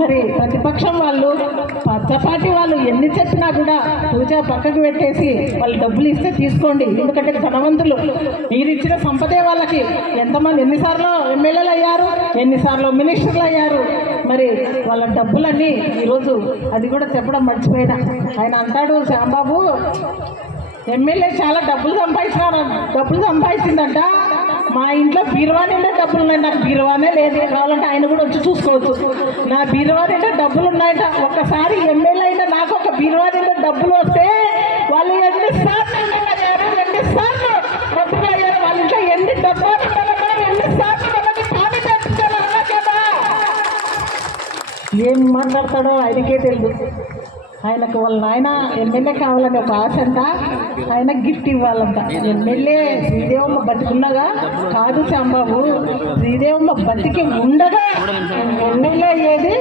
మరి ప్రతిపక్షం వాళ్ళు పచ్చపాటి వాళ్ళు ఎన్ని చెప్పినా కూడా పూజ పక్కకు పెట్టేసి వాళ్ళు డబ్బులు ఇస్తే తీసుకోండి, ఎందుకంటే ధనవంతులు. మీరు ఇచ్చిన సంపదే వాళ్ళకి. ఎంతమంది ఎన్నిసార్లు ఎమ్మెల్యేలు అయ్యారు, ఎన్నిసార్లు మినిస్టర్లు అయ్యారు. మరి వాళ్ళ డబ్బులన్నీ ఈరోజు అది కూడా చెప్పడం మర్చిపోయినా. ఆయన అంటాడు శ్యాంబాబు ఎమ్మెల్యే చాలా డబ్బులు సంపాదించిందంట. మా ఇంట్లో బీరువా నిండా డబ్బులు ఉన్నాయి, నాకు బీరువానే లేదు. కావాలంటే ఆయన కూడా వచ్చి చూసుకోవచ్చు. నా బీరువా నిండా డబ్బులు ఉన్నాయంట. ఒక్కసారి ఎమ్మెల్యే అయినా నాకు ఒక బీరువా నిండా డబ్బులు వస్తే వాళ్ళు ఎన్నిసార్లు అయ్యారు, ఎన్నిసార్లు డబ్బులు అయ్యారు, వాళ్ళ ఇంట్లో ఎన్ని డబ్బులు ఎన్నిసార్లు కదా. ఏం మాట్లాడతాడో ఆయనకే తెలియదు. ఆయనకు వాళ్ళ నాయన ఎమ్మెల్యే కావాలని ఒక ఆశ అంట. ఆయన గిఫ్ట్ ఇవ్వాలంట. ఎమ్మెల్యే శ్రీదేవమ్మ బతికున్నగా కాదు శ్యాంబాబు, శ్రీదేవమ్మ బతికి ఉండగా ఎమ్మెల్యే అయ్యేది